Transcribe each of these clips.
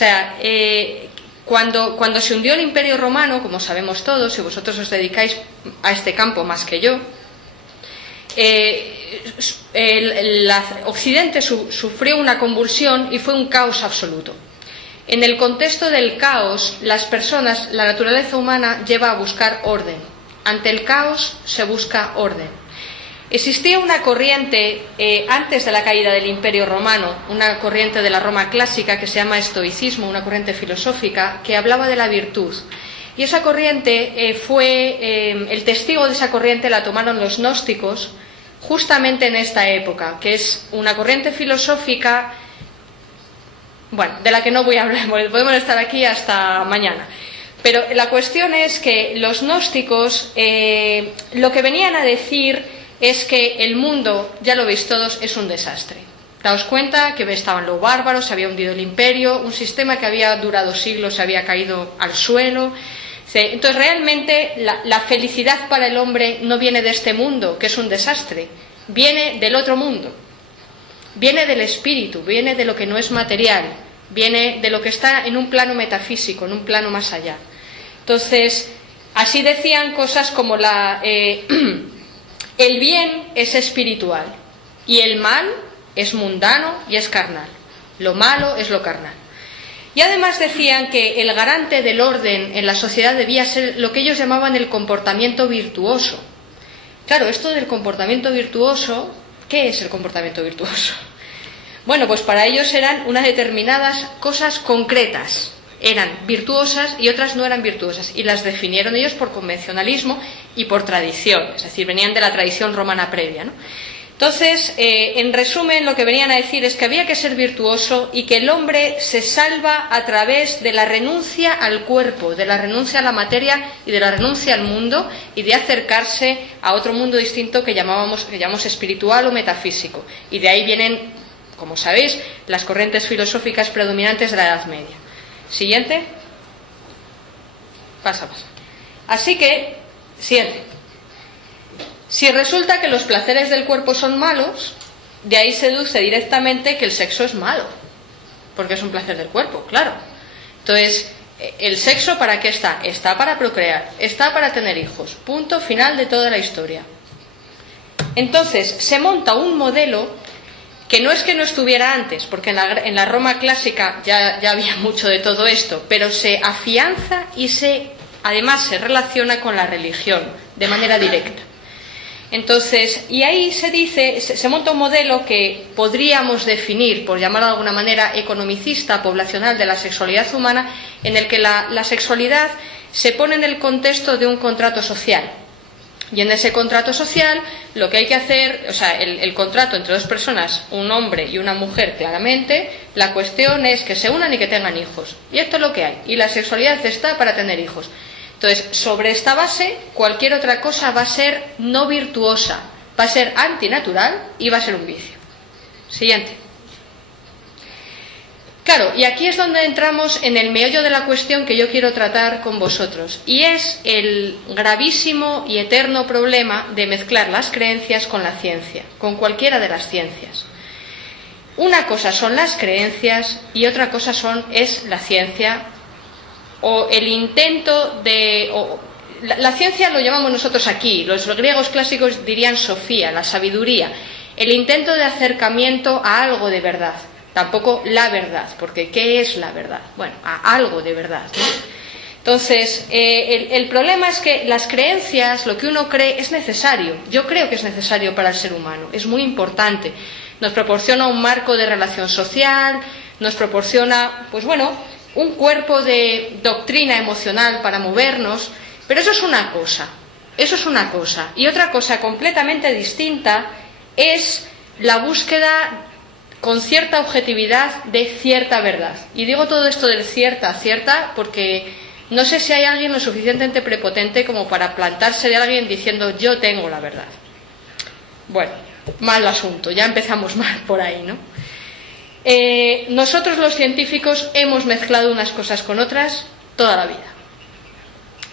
sea, cuando se hundió el Imperio Romano, como sabemos todos, y vosotros os dedicáis a este campo más que yo, Occidente sufrió una convulsión y fue un caos absoluto. En el contexto del caos, las personas, la naturaleza humana lleva a buscar orden. Ante el caos se busca orden. Existía una corriente antes de la caída del Imperio Romano, una corriente de la Roma clásica que se llama estoicismo, una corriente filosófica que hablaba de la virtud. Y esa corriente el testigo de esa corriente la tomaron los gnósticos justamente en esta época, que es una corriente filosófica, bueno, de la que no voy a hablar, podemos estar aquí hasta mañana. Pero la cuestión es que los gnósticos lo que venían a decir es que el mundo, ya lo veis todos, es un desastre. Daos cuenta que estaban los bárbaros, se había hundido el imperio, un sistema que había durado siglos se había caído al suelo. Entonces realmente la felicidad para el hombre no viene de este mundo, que es un desastre, viene del otro mundo, viene del espíritu, viene de lo que no es material, viene de lo que está en un plano metafísico, en un plano más allá. Entonces, así decían cosas como el bien es espiritual y el mal es mundano y es carnal. Lo malo es lo carnal. Y además decían que el garante del orden en la sociedad debía ser lo que ellos llamaban el comportamiento virtuoso. Claro, esto del comportamiento virtuoso, ¿qué es el comportamiento virtuoso? Bueno, pues para ellos eran unas determinadas cosas concretas. Eran virtuosas y otras no eran virtuosas. Y las definieron ellos por convencionalismo y por tradición. Es decir, venían de la tradición romana previa, ¿no? Entonces, en resumen, lo que venían a decir es que había que ser virtuoso y que el hombre se salva a través de la renuncia al cuerpo, de la renuncia a la materia y de la renuncia al mundo y de acercarse a otro mundo distinto que llamamos espiritual o metafísico. Y de ahí vienen, como sabéis, las corrientes filosóficas predominantes de la Edad Media. Siguiente. Pasa. Así que, siguiente. Si resulta que los placeres del cuerpo son malos, de ahí se deduce directamente que el sexo es malo, porque es un placer del cuerpo, claro. Entonces, ¿el sexo para qué está? Está para procrear, está para tener hijos. Punto final de toda la historia. Entonces, se monta un modelo que no es que no estuviera antes, porque en la Roma clásica ya había mucho de todo esto, pero se afianza y además se relaciona con la religión de manera directa. Entonces, y ahí se monta un modelo que podríamos definir, por llamarlo de alguna manera, economicista, poblacional de la sexualidad humana, en el que la sexualidad se pone en el contexto de un contrato social. Y en ese contrato social, lo que hay que hacer, o sea, el contrato entre dos personas, un hombre y una mujer claramente, la cuestión es que se unan y que tengan hijos. Y esto es lo que hay. Y la sexualidad está para tener hijos. Entonces, sobre esta base, cualquier otra cosa va a ser no virtuosa, va a ser antinatural y va a ser un vicio. Siguiente. Claro, y aquí es donde entramos en el meollo de la cuestión que yo quiero tratar con vosotros, y es el gravísimo y eterno problema de mezclar las creencias con la ciencia, con cualquiera de las ciencias. Una cosa son las creencias y otra cosa es la ciencia, o el intento de... la ciencia lo llamamos nosotros aquí, los griegos clásicos dirían sofía, la sabiduría, el intento de acercamiento a algo de verdad, tampoco la verdad, porque ¿qué es la verdad? Bueno, a algo de verdad, ¿no? Entonces, el problema es que las creencias, lo que uno cree, es necesario. Yo creo que es necesario para el ser humano, es muy importante. Nos proporciona un marco de relación social, nos proporciona, pues bueno, un cuerpo de doctrina emocional para movernos, pero eso es una cosa. Y otra cosa completamente distinta es la búsqueda con cierta objetividad de cierta verdad. Y digo todo esto del cierta, porque no sé si hay alguien lo suficientemente prepotente como para plantarse de alguien diciendo yo tengo la verdad. Bueno, mal asunto, ya empezamos mal por ahí, ¿no? Nosotros los científicos hemos mezclado unas cosas con otras toda la vida.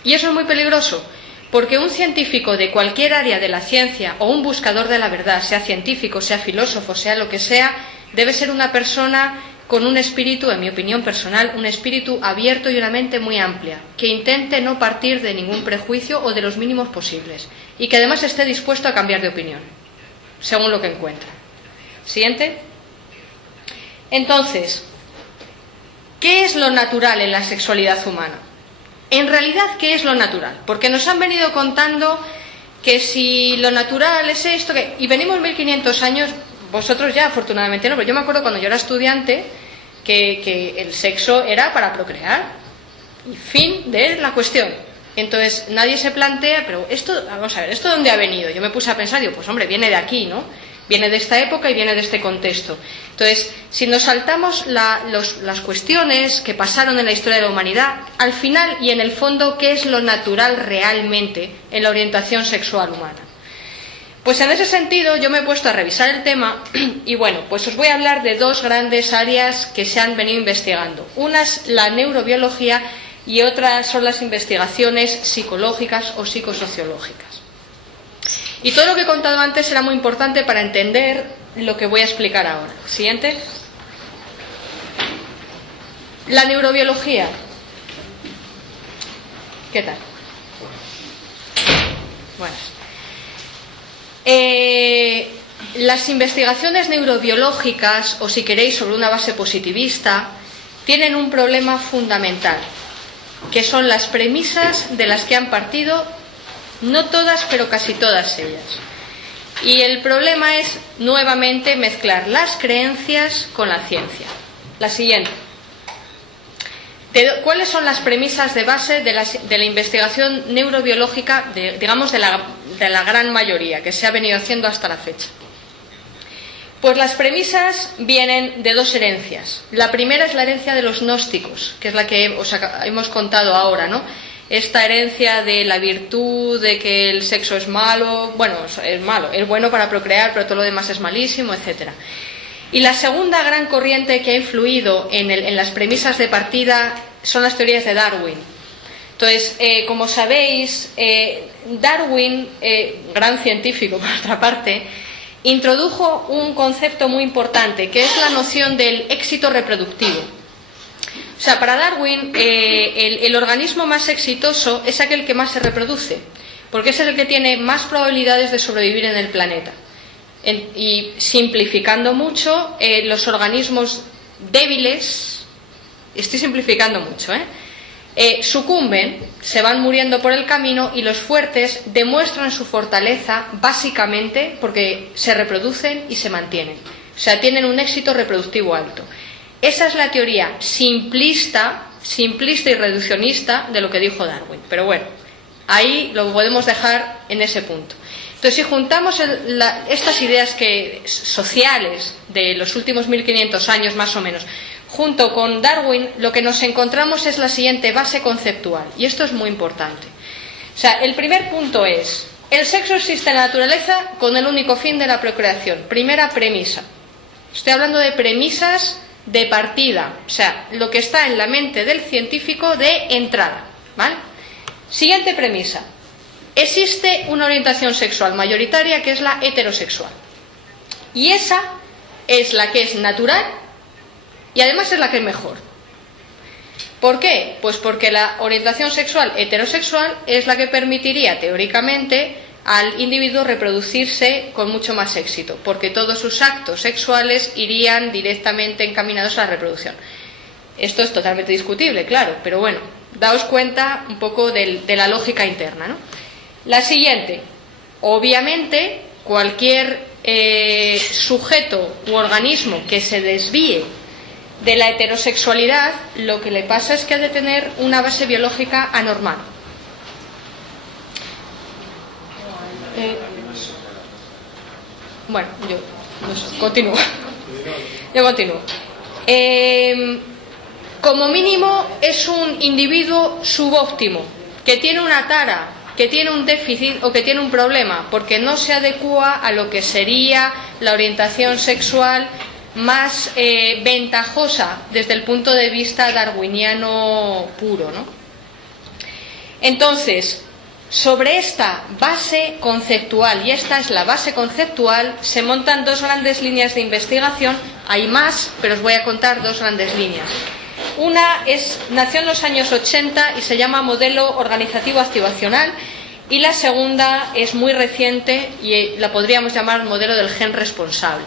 Y eso es muy peligroso, porque un científico de cualquier área de la ciencia o un buscador de la verdad, sea científico, sea filósofo, sea lo que sea, debe ser una persona con un espíritu, en mi opinión personal, un espíritu abierto y una mente muy amplia, que intente no partir de ningún prejuicio o de los mínimos posibles, y que además esté dispuesto a cambiar de opinión, según lo que encuentra. Siguiente. Entonces, ¿qué es lo natural en la sexualidad humana? En realidad, ¿qué es lo natural? Porque nos han venido contando que si lo natural es esto, y venimos 1500 años, vosotros ya afortunadamente no, pero yo me acuerdo cuando yo era estudiante que el sexo era para procrear, y fin de la cuestión. Entonces nadie se plantea, pero esto, vamos a ver, ¿esto dónde ha venido? Yo me puse a pensar, digo, pues hombre, viene de aquí, ¿no? Viene de esta época y viene de este contexto. Entonces, si nos saltamos las cuestiones que pasaron en la historia de la humanidad, al final y en el fondo, ¿qué es lo natural realmente en la orientación sexual humana? Pues en ese sentido yo me he puesto a revisar el tema y bueno, pues os voy a hablar de dos grandes áreas que se han venido investigando. Una es la neurobiología y otra son las investigaciones psicológicas o psicosociológicas. Y todo lo que he contado antes era muy importante para entender lo que voy a explicar ahora. Siguiente. La neurobiología. ¿Qué tal? Bueno. Las investigaciones neurobiológicas, o si queréis sobre una base positivista, tienen un problema fundamental, que son las premisas de las que han partido, no todas, pero casi todas ellas. Y el problema es, nuevamente, mezclar las creencias con la ciencia. La siguiente. ¿Cuáles son las premisas de base de la investigación neurobiológica, digamos, de la gran mayoría que se ha venido haciendo hasta la fecha? Pues las premisas vienen de dos herencias. La primera es la herencia de los gnósticos, que es la que os hemos contado ahora, ¿no? Esta herencia de la virtud, de que el sexo es malo, bueno, es malo, es bueno para procrear, pero todo lo demás es malísimo, etcétera. Y la segunda gran corriente que ha influido en las premisas de partida son las teorías de Darwin. Entonces, como sabéis, Darwin, gran científico por otra parte, introdujo un concepto muy importante, que es la noción del éxito reproductivo. O sea, para Darwin, el organismo más exitoso es aquel que más se reproduce, porque ese es el que tiene más probabilidades de sobrevivir en el planeta. Y simplificando mucho, los organismos débiles, estoy simplificando mucho, sucumben, se van muriendo por el camino, y los fuertes demuestran su fortaleza básicamente porque se reproducen y se mantienen. O sea, tienen un éxito reproductivo alto. Esa es la teoría simplista y reduccionista de lo que dijo Darwin. Pero bueno, ahí lo podemos dejar en ese punto. Entonces, si juntamos estas ideas sociales de los últimos 1500 años más o menos, junto con Darwin, lo que nos encontramos es la siguiente base conceptual. Y esto es muy importante. O sea, el primer punto es: el sexo existe en la naturaleza con el único fin de la procreación. Primera premisa. Estoy hablando de premisas de partida, o sea, lo que está en la mente del científico de entrada, ¿vale? Siguiente premisa: existe una orientación sexual mayoritaria que es la heterosexual, y esa es la que es natural y además es la que es mejor. ¿Por qué? Pues porque la orientación sexual heterosexual es la que permitiría teóricamente al individuo reproducirse con mucho más éxito, porque todos sus actos sexuales irían directamente encaminados a la reproducción. Esto es totalmente discutible, claro, pero bueno, daos cuenta un poco de la lógica interna, ¿no? La siguiente: obviamente cualquier sujeto u organismo que se desvíe de la heterosexualidad, lo que le pasa es que ha de tener una base biológica anormal. Bueno, yo no sé, continúo. Yo continúo. Como mínimo es un individuo subóptimo, que tiene una tara, que tiene un déficit o que tiene un problema, porque no se adecúa a lo que sería la orientación sexual más ventajosa desde el punto de vista darwiniano puro, ¿no? Entonces, sobre esta base conceptual, y esta es la base conceptual, se montan dos grandes líneas de investigación Hay más, pero os voy a contar dos grandes líneas. Una nació en los años 80 y se llama modelo organizativo activacional, y la segunda es muy reciente y la podríamos llamar modelo del gen responsable.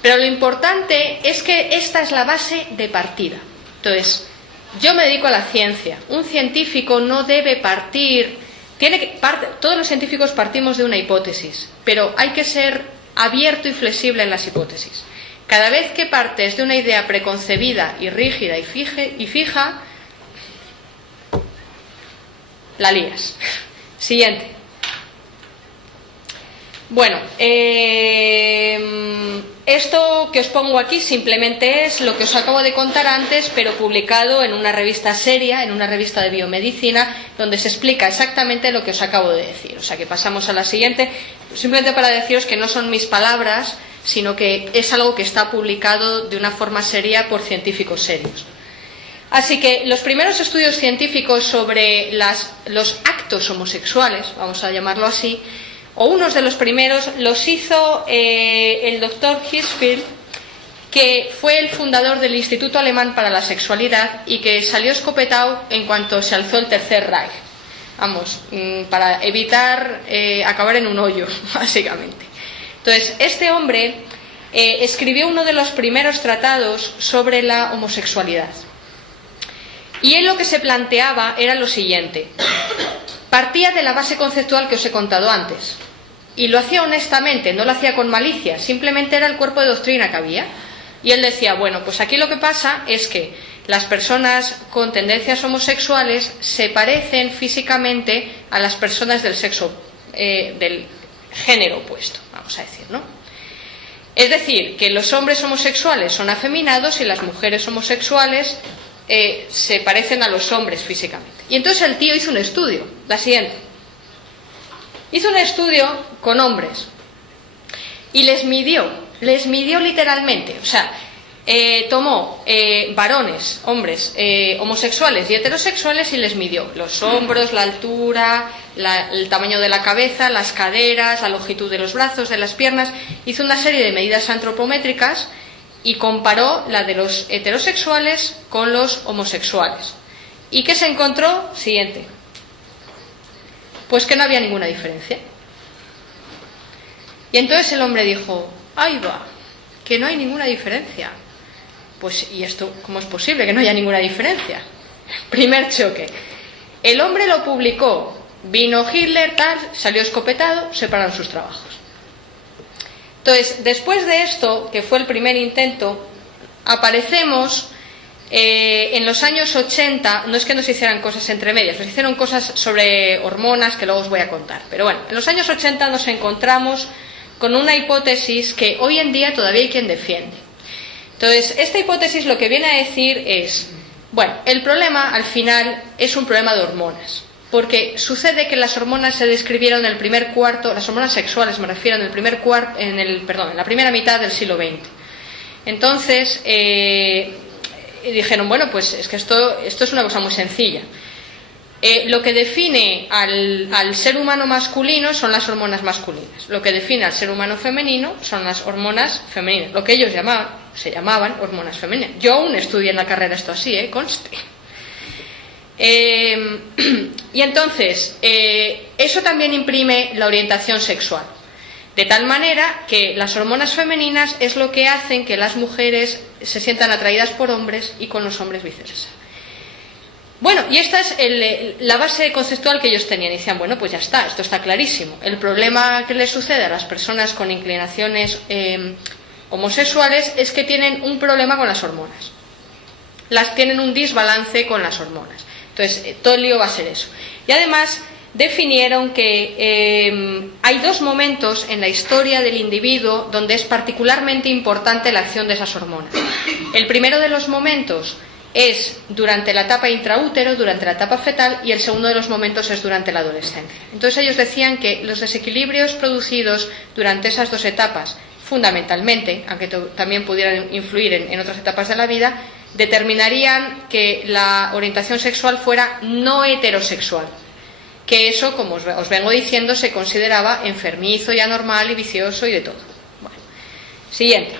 Pero lo importante es que esta es la base de partida. Entonces, yo me dedico a la ciencia. Un científico no debe partir... todos los científicos partimos de una hipótesis, pero hay que ser abierto y flexible en las hipótesis. Cada vez que partes de una idea preconcebida y rígida y fija, la lías. Siguiente. Bueno, esto que os pongo aquí simplemente es lo que os acabo de contar antes, pero publicado en una revista seria, en una revista de biomedicina, donde se explica exactamente lo que os acabo de decir. O sea que pasamos a la siguiente, simplemente para deciros que no son mis palabras, sino que es algo que está publicado de una forma seria por científicos serios. Así que los primeros estudios científicos sobre los actos homosexuales, vamos a llamarlo así, o unos de los primeros, los hizo el doctor Hirschfeld, que fue el fundador del Instituto Alemán para la Sexualidad y que salió escopetado en cuanto se alzó el Tercer Reich. Vamos, para evitar acabar en un hoyo, básicamente. Entonces, este hombre escribió uno de los primeros tratados sobre la homosexualidad. Y él lo que se planteaba era lo siguiente. Partía de la base conceptual que os he contado antes. Y lo hacía honestamente, no lo hacía con malicia, simplemente era el cuerpo de doctrina que había. Y él decía, bueno, pues aquí lo que pasa es que las personas con tendencias homosexuales se parecen físicamente a las personas del sexo, del género opuesto, vamos a decir, ¿no? Es decir, que los hombres homosexuales son afeminados y las mujeres homosexuales se parecen a los hombres físicamente. Y entonces el tío hizo un estudio, la siguiente. Hizo un estudio con hombres y les midió literalmente, o sea, tomó varones, hombres homosexuales y heterosexuales y les midió los hombros, la altura, el tamaño de la cabeza, las caderas, la longitud de los brazos, de las piernas. Hizo una serie de medidas antropométricas y comparó la de los heterosexuales con los homosexuales. ¿Y qué se encontró? Siguiente. Pues que no había ninguna diferencia. Y entonces el hombre dijo, ¡ay va! Que no hay ninguna diferencia. Pues, ¿y esto cómo es posible que no haya ninguna diferencia? Primer choque. El hombre lo publicó, vino Hitler, tal, salió escopetado, separaron sus trabajos. Entonces, después de esto, que fue el primer intento, aparecemos en los años 80, no es que nos hicieran cosas entre medias, nos hicieron cosas sobre hormonas que luego os voy a contar. Pero bueno, en los años 80 nos encontramos con una hipótesis que hoy en día todavía hay quien defiende. Entonces, esta hipótesis lo que viene a decir es, bueno, el problema al final es un problema de hormonas. Porque sucede que las hormonas se describieron en el primer cuarto, las hormonas sexuales me refiero, en la primera mitad del siglo XX. Entonces, dijeron, bueno, pues es que esto es una cosa muy sencilla. Lo que define al ser humano masculino son las hormonas masculinas. Lo que define al ser humano femenino son las hormonas femeninas. Lo que ellos se llamaban hormonas femeninas. Yo aún estudié en la carrera esto así, conste. Y entonces, eso también imprime la orientación sexual. De tal manera que las hormonas femeninas es lo que hacen que las mujeres se sientan atraídas por hombres y con los hombres viceversa. Bueno, y esta es la base conceptual que ellos tenían. Y decían, bueno, pues ya está, esto está clarísimo. El problema que les sucede a las personas con inclinaciones homosexuales es que tienen un problema con las hormonas. Tienen un desbalance con las hormonas. Entonces, todo el lío va a ser eso. Y además, definieron que hay dos momentos en la historia del individuo donde es particularmente importante la acción de esas hormonas. El primero de los momentos es durante la etapa intraútero, durante la etapa fetal, y el segundo de los momentos es durante la adolescencia. Entonces ellos decían que los desequilibrios producidos durante esas dos etapas, fundamentalmente, aunque también pudieran influir en otras etapas de la vida, determinarían que la orientación sexual fuera no heterosexual. Que eso, como os vengo diciendo, se consideraba enfermizo y anormal y vicioso y de todo. Bueno, siguiente.